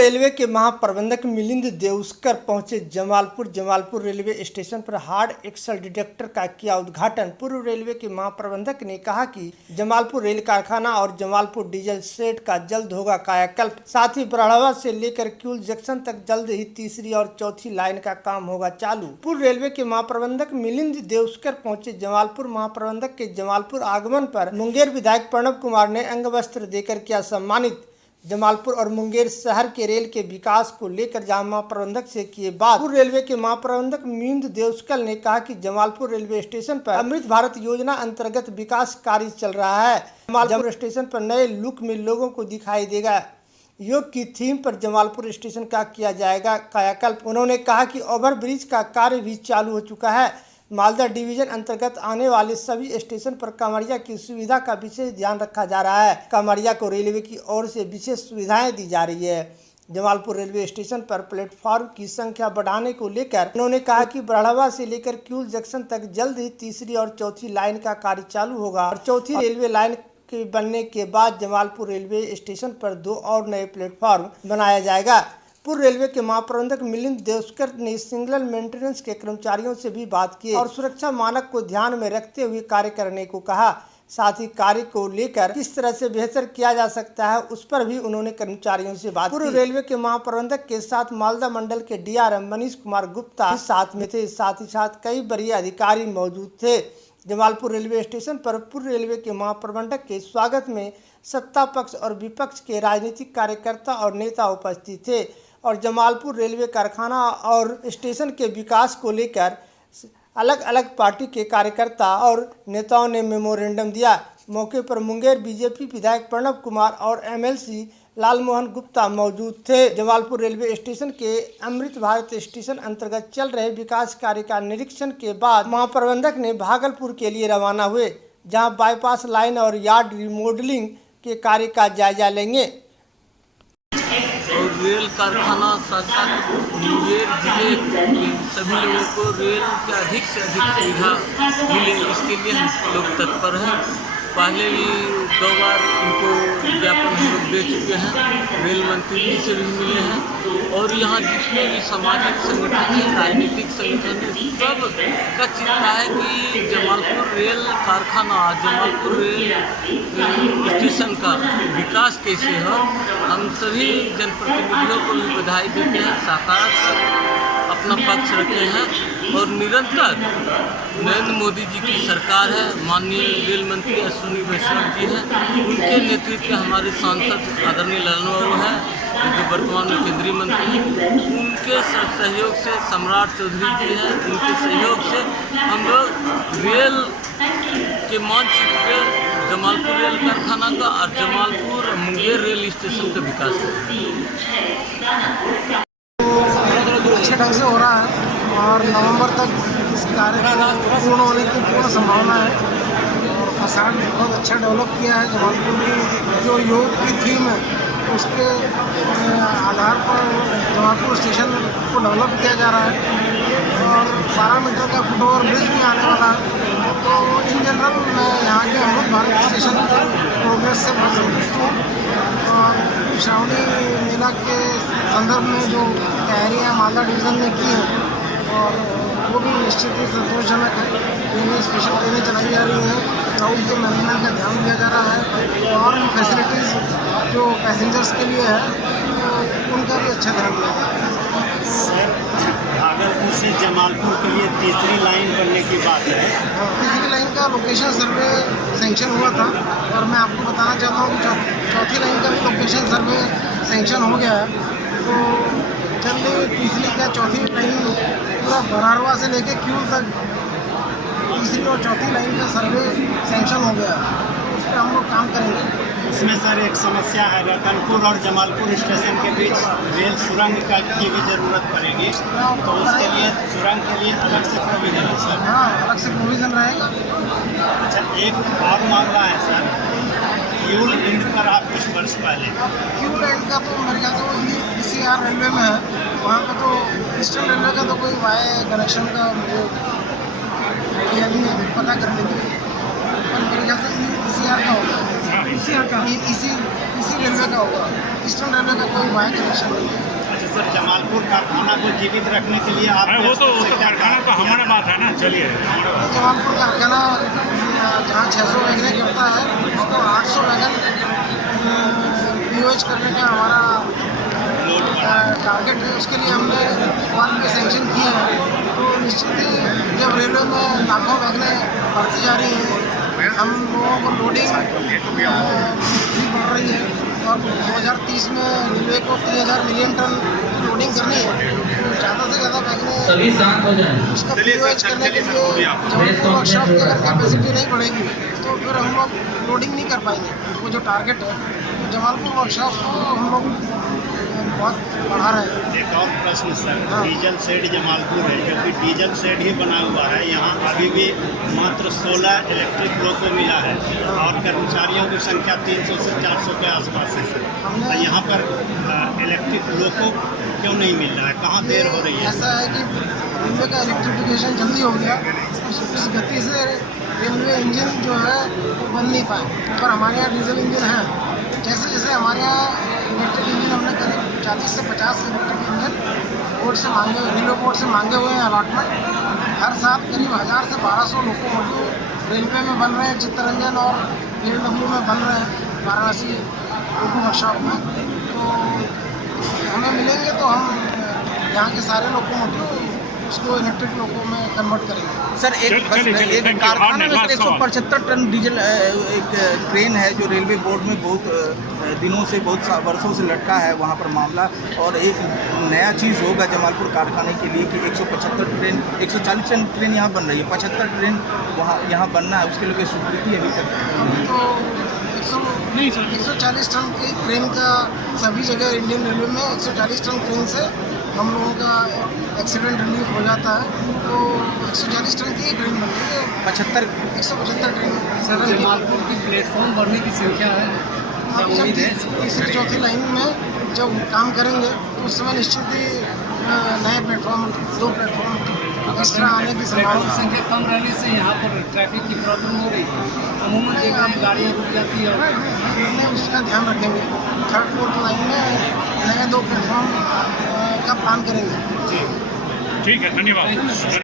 Railway के महाप्रबंधक मिलिंद देउस्कर पहुंचे जमालपुर रेलवे स्टेशन पर हार्ड एक्सल डिटेक्टर का किया उद्घाटन। पूर्व रेलवे के महाप्रबंधक ने कहा कि जमालपुर रेल कारखाना और जमालपुर डीजल शेड का जल्द होगा कायाकल्प। साथ ही बरहड़वा से लेकर क्यूल जंक्शन तक जल्द ही तीसरी और चौथी लाइन का काम होगा चालू। पूर्व रेलवे के महाप्रबंधक मिलिंद देउस्कर पहुंचे जमालपुर। महाप्रबंधक के जमालपुर आगमन पर मुंगेर विधायक प्रणव कुमार ने अंग वस्त्र देकर किया सम्मानित। जमालपुर और मुंगेर शहर के रेल के विकास को लेकर जहां महाप्रबंधक से किए बात। पूर्व रेलवे के महाप्रबंधक मिलिंद देउस्कर ने कहा कि जमालपुर रेलवे स्टेशन पर अमृत भारत योजना अंतर्गत विकास कार्य चल रहा है। जमालपुर स्टेशन पर नए लुक में लोगों को दिखाई देगा। योग की थीम पर जमालपुर स्टेशन का किया जाएगा कायाकल्प। उन्होंने कहा कि ओवरब्रिज का कार्य भी चालू हो चुका है। मालदा डिवीजन अंतर्गत आने वाले सभी स्टेशन पर कांवड़िया की सुविधा का विशेष ध्यान रखा जा रहा है। कांवड़िया को रेलवे की ओर से विशेष सुविधाएं दी जा रही है। जमालपुर रेलवे स्टेशन पर प्लेटफॉर्म की संख्या बढ़ाने को लेकर उन्होंने कहा कि बरहड़वा से लेकर क्यूल जंक्शन तक जल्द ही तीसरी और चौथी लाइन का कार्य चालू होगा और चौथी रेलवे लाइन के बनने के बाद जमालपुर रेलवे स्टेशन पर 2 और नए प्लेटफॉर्म बनाया जाएगा। पूर्व रेलवे के महाप्रबंधक मिलिंद देउस्कर ने सिंगल मेंटेनेंस के कर्मचारियों से भी बात की और सुरक्षा मानक को ध्यान में रखते हुए कार्य करने को कहा। साथ ही कार्य को लेकर किस तरह से बेहतर किया जा सकता है उस पर भी उन्होंने कर्मचारियों से बात की। पूर्व रेलवे के महाप्रबंधक के साथ मालदा मंडल के डीआरएम मनीष कुमार गुप्ता साथ में थे। साथ ही साथ कई वरीय अधिकारी मौजूद थे। जमालपुर रेलवे स्टेशन पर पूर्व रेलवे के महाप्रबंधक के स्वागत में सत्ता पक्ष और विपक्ष के राजनीतिक कार्यकर्ता और नेता उपस्थित थे और जमालपुर रेलवे कारखाना और स्टेशन के विकास को लेकर अलग अलग पार्टी के कार्यकर्ता और नेताओं ने मेमोरेंडम दिया। मौके पर मुंगेर बीजेपी विधायक प्रणव कुमार और एमएलसी लालमोहन गुप्ता मौजूद थे। जमालपुर रेलवे स्टेशन के अमृत भारत स्टेशन अंतर्गत चल रहे विकास कार्य का निरीक्षण के बाद महाप्रबंधक ने भागलपुर के लिए रवाना हुए, जहां बाईपास लाइन और यार्ड रिमॉडलिंग के कार्य का जायजा लेंगे। और रेल कारखाना साथ मुंगेर जिले के सभी लोगों को रेल के अधिक से अधिक सुविधा मिले, इसके लिए हम लोग तत्पर हैं। पहले भी 2 बार उनको ज्ञापन हम लोग दे चुके हैं, रेल मंत्री जी से भी मिले हैं और यहाँ जितने भी सामाजिक संगठन हैं, राजनीतिक संगठन हैं, सब का चिंता है कि जमालपुर रेल कारखाना, जमालपुर रेल स्टेशन का विकास कैसे हो। हम सभी जनप्रतिनिधियों को भी बधाई देते हैं, सकारात्मक अपना पक्ष रखे हैं और निरंतर नरेंद्र मोदी जी की सरकार है, माननीय रेल मंत्री अश्विनी वैष्णव जी हैं, उनके नेतृत्व में हमारे सांसद आदरणीय ललन बाबू हैं जो वर्तमान में केंद्रीय मंत्री हैं, उनके सहयोग से सम्राट चौधरी जी हैं, उनके सहयोग से हम लोग रेल के मानचित्र पे जमालपुर रेल कारखाना का और जमालपुर मुंगेर रेल स्टेशन का विकास अच्छे ढंग से हो रहा है और नवंबर तक इस कार्य को पूर्ण होने की पूर्ण संभावना है और फसाड बहुत अच्छा डेवलप किया है। जमालपुर की जो योग की थीम है उसके आधार पर जमालपुर स्टेशन को डेवलप किया जा रहा है और 12 मीटर का फुटओवर ब्रिज भी आने वाला है। तो इन जनरल मैं यहाँ के अमृत भारत स्टेशन प्रोग्रेस से बहुत संतुष्ट हूँ और श्रावणी मेला के संदर्भ में जो तैयारियाँ मालदा डिवीज़न ने की हैं और वो भी निश्चित ही संतोषजनक है। ट्रेनें स्पेशल ट्रेनें चलाई जा रही हैं, क्राउड के मैनेजमेंट का ध्यान दिया जा रहा है और फैसिलिटीज़ जो पैसेंजर्स के लिए है तो उनका भी अच्छा ध्यान दिया जा रहा है। सर, भागलपुर से जमालपुर के लिए तीसरी लाइन बनने की बात है। तीसरी लाइन का लोकेशन सर्वे सेंक्शन हुआ था और मैं आपको बताना चाहता हूँ कि चौथी लाइन का भी लोकेशन सर्वे सेंक्शन हो गया है। तो जल्दी तीसरी का चौथी लाइन पूरा बरहड़वा से लेके क्यूल तक तीसरी और चौथी लाइन का सर्वे सेंक्शन हो गया है, उस पर हम लोग काम करेंगे। इसमें सर एक समस्या है, रतनपुर और जमालपुर स्टेशन के बीच रेल सुरंग की भी ज़रूरत पड़ेगी, तो उसके लिए सुरंग के लिए अलग से प्रोविज़न है सर? हाँ, अलग से प्रोविज़न रहेगा। अच्छा, एक और मामला है सर, क्यूल एंड पर आप कुछ वर्ष पहले क्यूल एंड का तो मेरे ख्याल से ECR रेलवे में है, वहाँ पर तो ईस्टर्न रेलवे का तो कोई वाई कनेक्शन का मुझे आइडिया नहीं है, पता कर लेंगे, पर मेरे ख्याल से ECR का होगा। इसी रेलवे का होगा, ईस्टर्न रेलवे का कोई वाया कनेक्शन नहीं है। अच्छा सर, जमालपुर कारखाना को जीवित रखने के लिए आप वो तो कारखाना तो हमारा बात है ना। चलिए, जमालपुर कारखाना जहाँ 600 वैगन गिरता है उसको 800 वैगन POH करने का हमारा टारगेट है। उसके लिए हमने फंड में सेंक्शन किए हैं। तो निश्चित ही जब रेलवे में लाखों वैगनें बढ़ती जा रही हैं, हम लोगों को लोडिंग भी बढ़ रही है और 2030 में रेलवे को 3000 मिलियन टन लोडिंग करनी है। तो ज़्यादा से ज़्यादा वैगनें उसका POH करने के लिए जमालपुर वर्कशॉप की अगर कैपेसिटी नहीं बढ़ेगी तो फिर हम लोग लोडिंग नहीं कर पाएंगे। वो जो टारगेट है तो जमालपुर वर्कशॉप को हम लोग बहुत बढ़ा रहे हैं। एक और प्रश्न सर, डीजल शेड जमालपुर है, जबकि डीजल शेड ही बना हुआ है, यहाँ अभी भी मात्र 16 इलेक्ट्रिक लोको मिला है और कर्मचारियों की संख्या 300 से 400 के आसपास है सर। तो यहाँ पर इलेक्ट्रिक लोको क्यों नहीं मिल रहा है, कहाँ देर हो रही है? ऐसा है कि रेलवे का इलेक्ट्रिफिकेशन जल्दी हो गया, इस गति से रेलवे इंजन जो है वो बन नहीं पाए। पर हमारे यहाँ डीजल इंजन है। जैसे जैसे हमारे यहाँ इलेक्ट्रिक इंजन हमने करीब 40 से 50 इलेक्ट्रिक इंजन बोर्ड से मांगे, रेलवे बोर्ड से मांगे हुए हैं अलॉटमेंट। हर साल करीब 1000 से 1200 लोकोमोटिव रेलवे में बन रहे हैं, चित्तरंजन और PLW में बन रहे हैं वाराणसी लोको वर्कशॉप में। तो हमें मिलेंगे तो हम यहाँ के सारे लोकोमोटिव उसको इलेक्ट्रिक लोको में कन्वर्ट करेंगे। सर एक कारखाना में सर 175 टन डीजल एक क्रेन है जो रेलवे बोर्ड में बहुत दिनों से बहुत वर्षों से लटका है वहाँ पर मामला। और एक नया चीज़ होगा जमालपुर कारखाने के लिए कि 175 ट्रेन 140 टन ट्रेन यहाँ बन रही है, 75 ट्रेन वहाँ यहाँ बनना है, उसके लिए स्वीकृति अभी तक तो 140 टन की क्रेन का सभी जगह इंडियन रेलवे में 140 टन क्रेन से हम लोगों का एक्सीडेंट रिलीफ हो जाता है। तो 140 टन की क्रेन बन रही है, 175 ट्रेन। सर, जमालपुर की प्लेटफॉर्म बढ़ने की संख्या है, तीसरी चौथी लाइन में जब काम करेंगे तो उस समय निश्चित ही नए प्लेटफॉर्म 2 प्लेटफॉर्म एक्स्ट्रा आने की संभावना। संख्या कम रहने से यहाँ पर ट्रैफिक की प्रॉब्लम हो रही है। अमूमन जगह गाड़ियाँ रुक जाती है और हमने उसका ध्यान रखेंगे। 3rd 4th लाइन में नए 2 प्लेटफॉर्म का प्लान करेंगे। ठीक है, धन्यवाद।